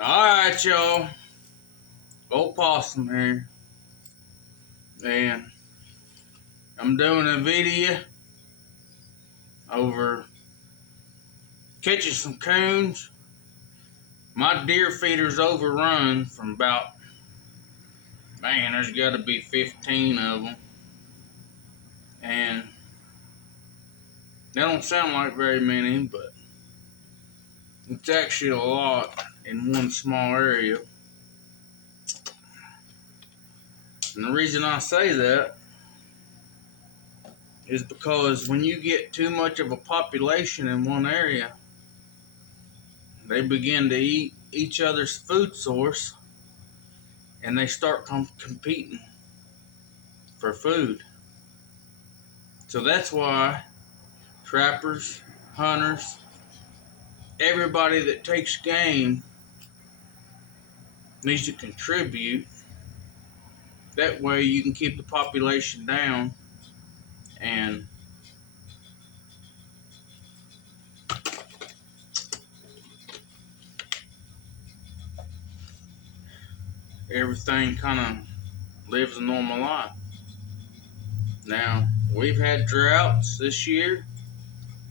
Alright, y'all. Old Possum here. And I'm doing a video over catching some coons. My deer feeder's overrun from about, there's got to be 15 of them. And that don't sound like very many, but it's actually a lot in one small area. And the reason I say that is because when you get too much of a population in one area, they begin to eat each other's food source and they start competing for food. So that's why trappers, hunters, everybody that takes game needs to contribute. That way you can keep the population down and everything kind of lives a normal life. Now, we've had droughts this year.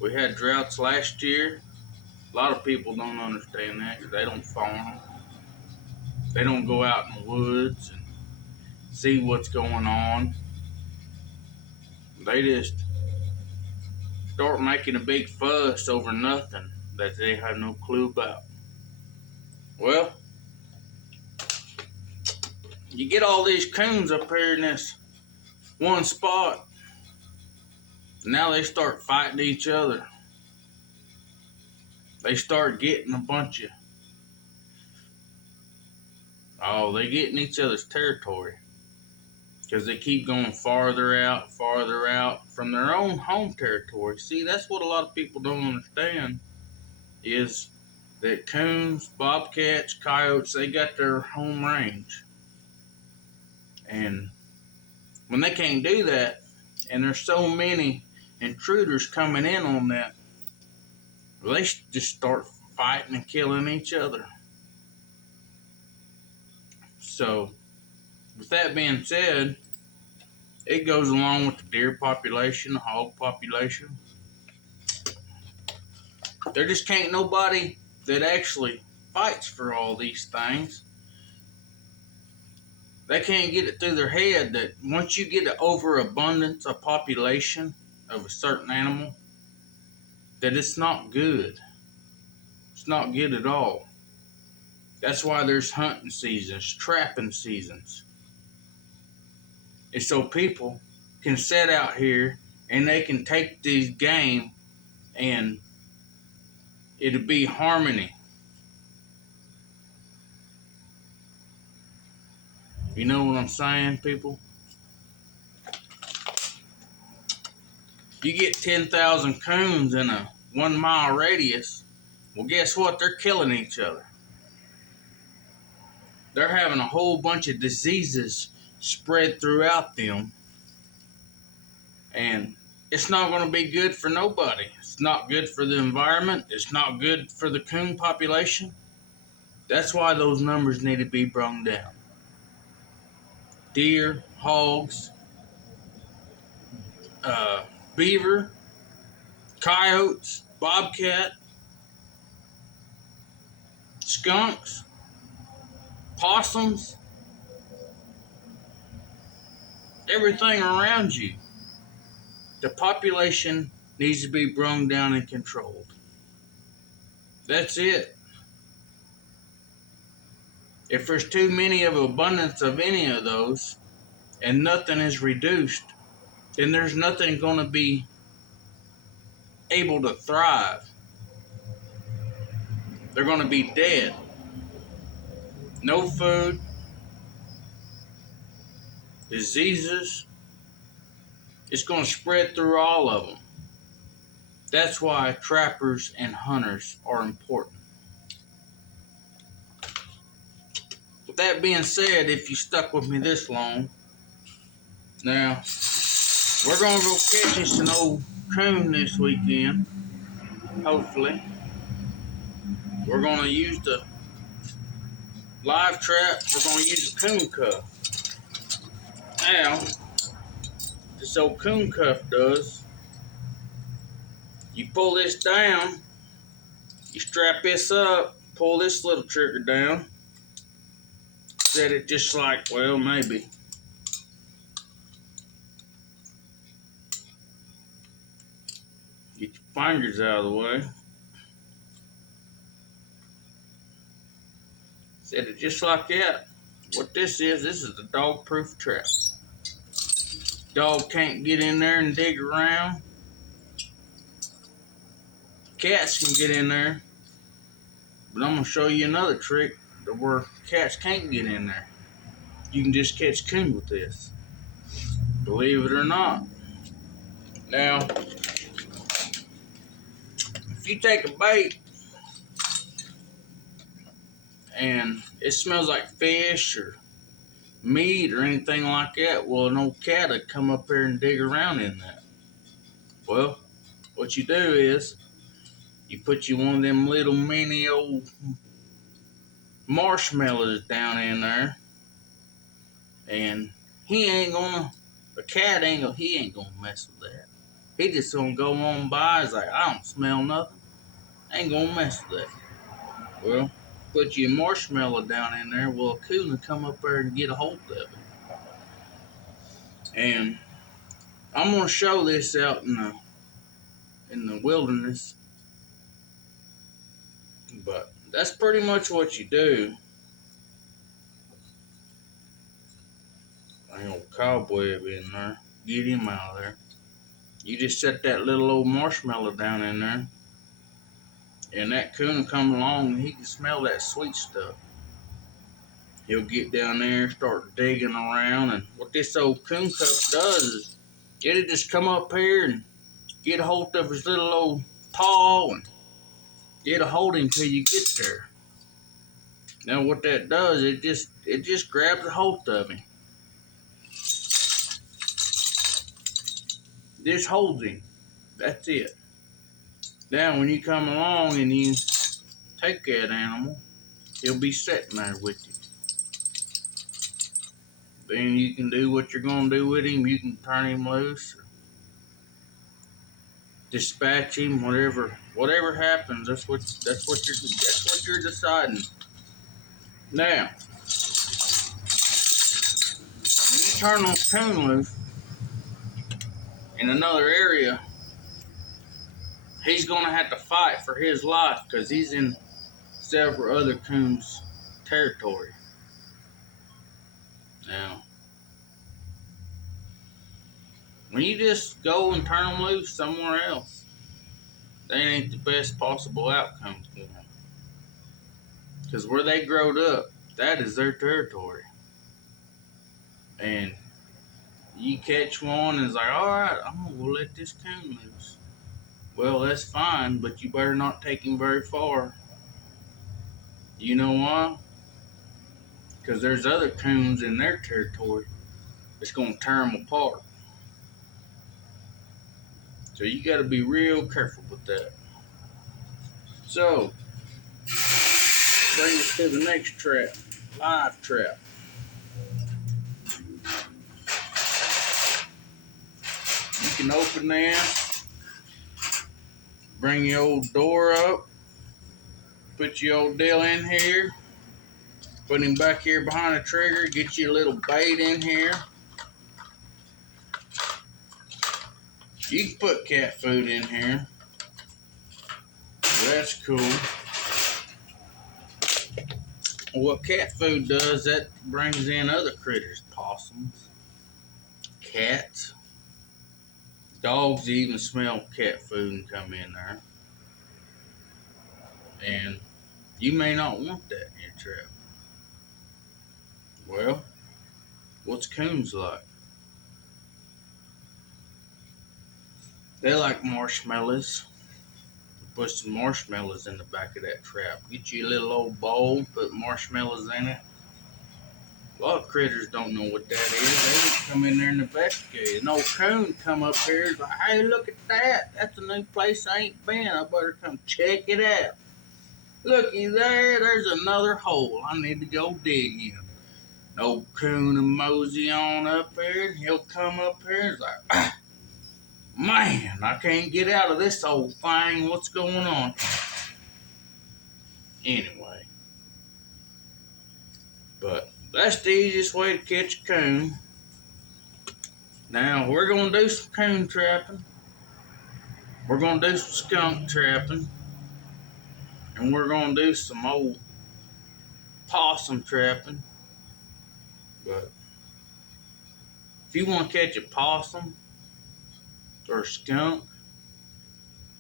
We had droughts last year. A lot of people don't understand that because they don't farm. They don't go out in the woods and see what's going on. They just start making a big fuss over nothing that they have no clue about. Well, you get all these coons up here in this one spot. Now they start fighting each other. They start getting a bunch of, they get in each other's territory because they keep going farther out from their own home territory. See, that's what a lot of people don't understand is that coons, bobcats, coyotes, they got their home range. And when they can't do that, and there's so many intruders coming in on that, they just start fighting and killing each other. So, with that being said, it goes along with the deer population, the hog population. There just can't nobody that actually fights for all these things. They can't get it through their head that once you get an overabundance of population of a certain animal, that it's not good. It's not good at all. That's why there's hunting seasons, trapping seasons. It's so people can sit out here and they can take these game and it'll be harmony. You know what I'm saying, people? You get 10,000 coons in a 1 mile radius, well, guess what? They're killing each other. They're having a whole bunch of diseases spread throughout them. And it's not going to be good for nobody. It's not good for the environment. It's not good for the coon population. That's why those numbers need to be brought down. Deer, hogs, beaver, coyotes, bobcat, skunks, possums, everything around you. The population needs to be brought down and controlled. That's it. If there's too many of abundance of any of those and nothing is reduced, then there's nothing going to be able to thrive. They're going to be dead. No food, diseases. It's going to spread through all of them. That's why trappers and hunters are important. With that being said, if you stuck with me this long, now we're going to go catching some old coon this weekend. Hopefully. We're going to use the live trap, we're going to use a coon cuff. Now, this old coon cuff does, you pull this down, you strap this up, pull this little trigger down, set it just like, well, maybe. Get your fingers out of the way. Set it just like that. What this is a dog-proof trap. Dog can't get in there and dig around. Cats can get in there. But I'm going to show you another trick where cats can't get in there. You can just catch coon with this. Believe it or not. Now, if you take a bait and it smells like fish or meat or anything like that, well, an old cat would come up there and dig around in that. Well, what you do is you put you one of them little mini old marshmallows down in there, and the cat he ain't gonna mess with that. He just gonna go on by. He's like, I don't smell nothing. Ain't gonna mess with that. Well, put your marshmallow down in there. Well, a coon will come up there and get a hold of it. And I'm gonna show this out in the wilderness, but that's pretty much what you do. Ain't no cobweb in there. Get him out of there. You just set that little old marshmallow down in there, and that coon will come along and he can smell that sweet stuff. He'll get down there, start digging around, and what this old coon cup does is it'll just come up here and get a hold of his little old paw and get a hold of him till you get there. Now what that does, it just grabs a hold of him. Just holds him. That's it. Now when you come along and you take that animal, he'll be sitting there with you. Then you can do what you're gonna do with him. You can turn him loose, or dispatch him, whatever happens. That's what you're deciding. Now, when you turn those coon loose in another area, he's gonna have to fight for his life because he's in several other coons' territory. Now, when you just go and turn them loose somewhere else, that ain't the best possible outcome for them. Because where they growed up, that is their territory. And you catch one and it's like, alright, I'm going to go let this coon loose. Well, that's fine, but you better not take him very far. You know why? Because there's other coons in their territory that's going to tear them apart. So you got to be real careful with that. So, bring us to the next trap, live trap. You can open that, bring your old door up, put your old deal in here, put him back here behind the trigger, get you a little bait in here. You can put cat food in here. That's cool. What cat food does, that brings in other critters, possums, cats, dogs even smell cat food and come in there. And you may not want that in your trap. Well, what's coons like? They like marshmallows. Put some marshmallows in the back of that trap. Get you a little old bowl, put marshmallows in it. A lot of critters don't know what that is. They just come in there and investigate. An old coon come up here and like, hey, look at that. That's a new place I ain't been. I better come check it out. looky there, there's another hole I need to go dig in. Old coon and mosey on up there, and he'll come up here and he's like, man, I can't get out of this old thing. What's going on? Anyway, but that's the easiest way to catch a coon. Now, we're going to do some coon trapping. We're going to do some skunk trapping. And we're going to do some old possum trapping. But if you want to catch a possum or a skunk,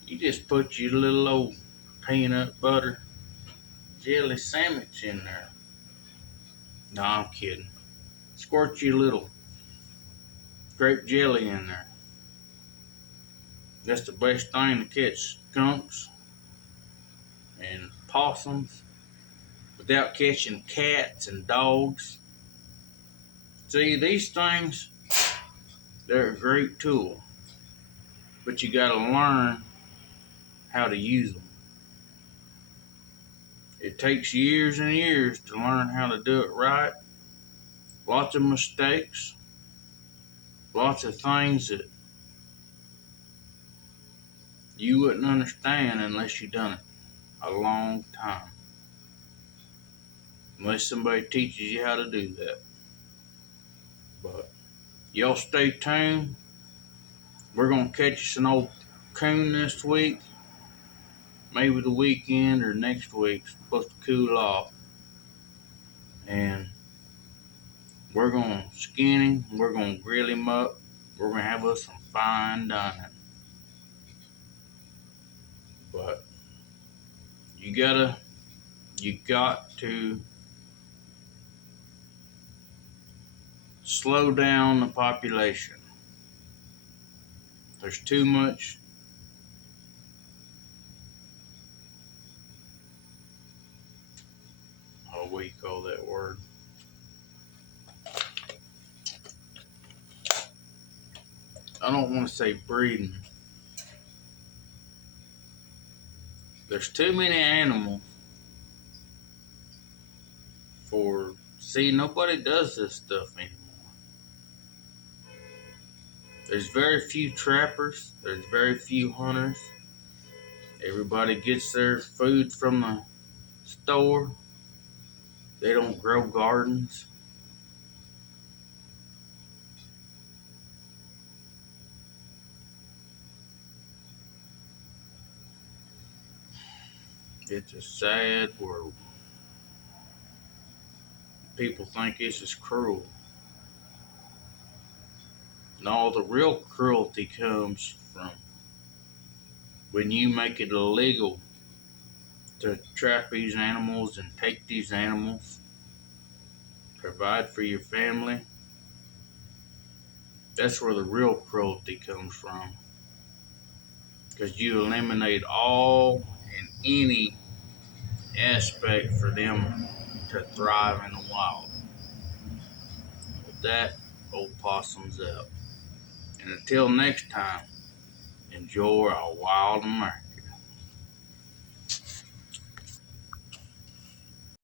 you just put your little old peanut butter jelly sandwich in there. No, I'm kidding. Squirt your little grape jelly in there. That's the best thing to catch skunks and possums without catching cats and dogs. See, these things, they're a great tool, but you gotta learn how to use them. It takes years and years to learn how to do it right. Lots of mistakes, lots of things that you wouldn't understand unless you done it a long time. Unless somebody teaches you how to do that. But y'all stay tuned. We're gonna catch us an old coon this week. Maybe the weekend or next week. It's supposed to cool off. And we're gonna skin him. We're gonna grill him up. We're gonna have us some fine dining. But you got to slow down the population. There's too much what do you call that word? I don't want to say breeding. There's too many animals nobody does this stuff anymore. There's very few trappers. There's very few hunters. Everybody gets their food from the store. They don't grow gardens. It's a sad world. People think this is cruel. No, the real cruelty comes from when you make it illegal to trap these animals and take these animals, provide for your family. That's where the real cruelty comes from. Because you eliminate all and any aspect for them to thrive in the wild. With that, old possum's out. And until next time, enjoy our wild America.